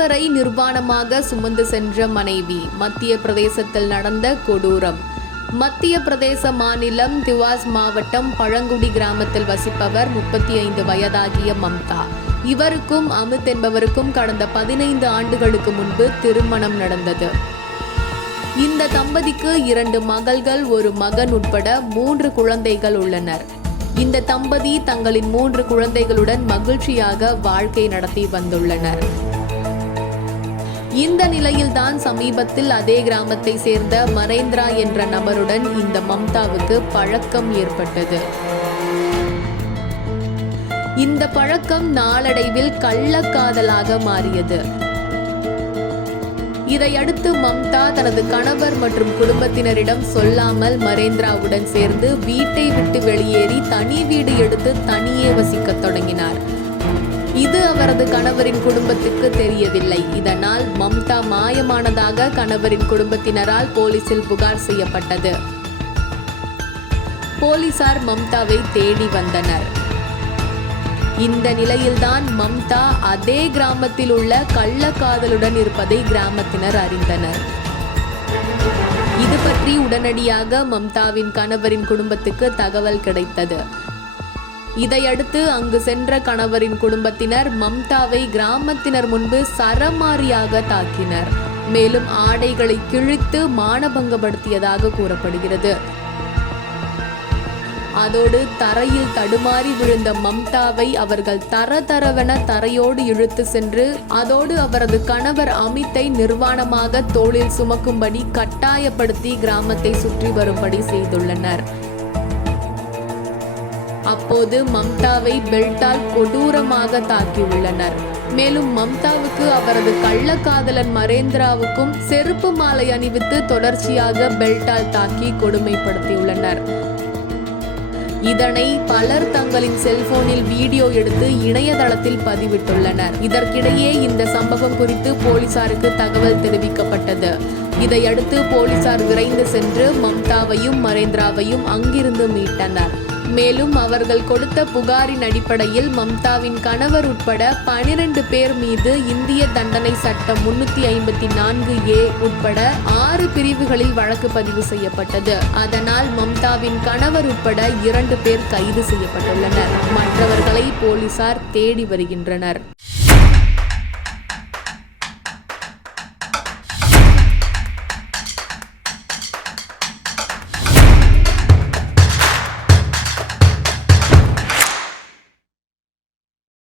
கணவரை நிர்வாணமாக சுமந்து சென்ற மனைவி. மத்திய பிரதேசத்தில் நடந்த கொடூரம். மத்திய பிரதேச மாநிலம் திவாஸ் மாவட்டம் பழங்குடி கிராமத்தில் வசிப்பவர் 35 வயதாகிய மம்தா. இவருக்கும் அமித் என்பவருக்கும் கடந்த 15 ஆண்டுகளுக்கு முன்பு திருமணம் நடந்தது. இந்த தம்பதிக்கு 2 மகள்கள், 1 மகன் உட்பட 3 குழந்தைகள் உள்ளனர். இந்த தம்பதி தங்களின் 3 குழந்தைகளுடன் மகிழ்ச்சியாக வாழ்க்கை நடத்தி வந்துள்ளனர். இந்த நிலையில்தான் சமீபத்தில் அதே கிராமத்தை சேர்ந்த மரேந்திரா என்ற நபருடன் இந்த மம்தாவுக்கு பழக்கம் ஏற்பட்டது. இந்த பழக்கம் நாளடைவில் கள்ளக்காதலாக மாறியது. இதையடுத்து மம்தா தனது கணவர் மற்றும் குடும்பத்தினரிடம் சொல்லாமல் மரேந்திராவுடன் சேர்ந்து வீட்டை விட்டு வெளியேறி தனி வீடு எடுத்து தனியே வசிக்கத் தொடங்கினார். இது அவரது கணவரின் குடும்பத்துக்கு தெரியவில்லை. இதனால் மம்தா மாயமானதாக கணவரின் குடும்பத்தினரால் போலீசில் புகார் செய்யப்பட்டது. போலீசார் மம்தாவை தேடி வந்தனர். இந்த நிலையில்தான் மம்தா அதே கிராமத்தில் உள்ள கள்ளக்காதலுடன் இருப்பதை கிராமத்தினர் அறிந்தனர். இது பற்றி உடனடியாக மம்தாவின் கணவரின் குடும்பத்துக்கு தகவல் கிடைத்தது. இதையடுத்து அங்கு சென்ற கணவரின் குடும்பத்தினர் மம்தாவை கிராமத்தினர் முன்பு சரமாரியாக தாக்கினர். மேலும் ஆடைகளை கிழித்து மானபங்கப்படுத்தியதாக கூறப்படுகிறது. அதோடு தரையில் தடுமாறி விழுந்த மம்தாவை அவர்கள் தரதரவென தரையோடு இழுத்து சென்று அதோடு அவரது கணவர் அமித்தை நிர்வாணமாக தோளில் சுமக்கும்படி கட்டாயப்படுத்தி கிராமத்தை சுற்றி வரும்படி செய்துள்ளனர். அப்போது மம்தாவை பெல்ட்டால் கொடூரமாக தாக்கியுள்ளனர். மேலும் மம்தாவுக்கு அவரது கள்ளக்காதலன் மரேந்திராவுக்கும் செருப்பு மாலை அணிவித்து தொடர்ச்சியாக பெல்ட்டால் தாக்கி கொடுமைப்படுத்தியுள்ளனர். இதனை பலர் தங்களின் செல்போனில் வீடியோ எடுத்து இணையதளத்தில் பதிவிட்டுள்ளனர். இதற்கிடையே இந்த சம்பவம் குறித்து போலீசாருக்கு தகவல் தெரிவிக்கப்பட்டது. இதையடுத்து போலீசார் விரைந்து சென்று மம்தாவையும் மரேந்திராவையும் அங்கிருந்து மீட்டனர். மேலும் அவர்கள் கொடுத்த புகாரின் அடிப்படையில் மம்தாவின் கணவர் உட்பட 12 பேர் மீது இந்திய தண்டனை சட்டம் 354A உட்பட 6 பிரிவுகளில் வழக்கு பதிவு செய்யப்பட்டது. அதனால் மம்தாவின் கணவர் உட்பட 2 பேர் கைது செய்யப்பட்டுள்ளனர். மற்றவர்களை போலீசார் தேடி வருகின்றனர்.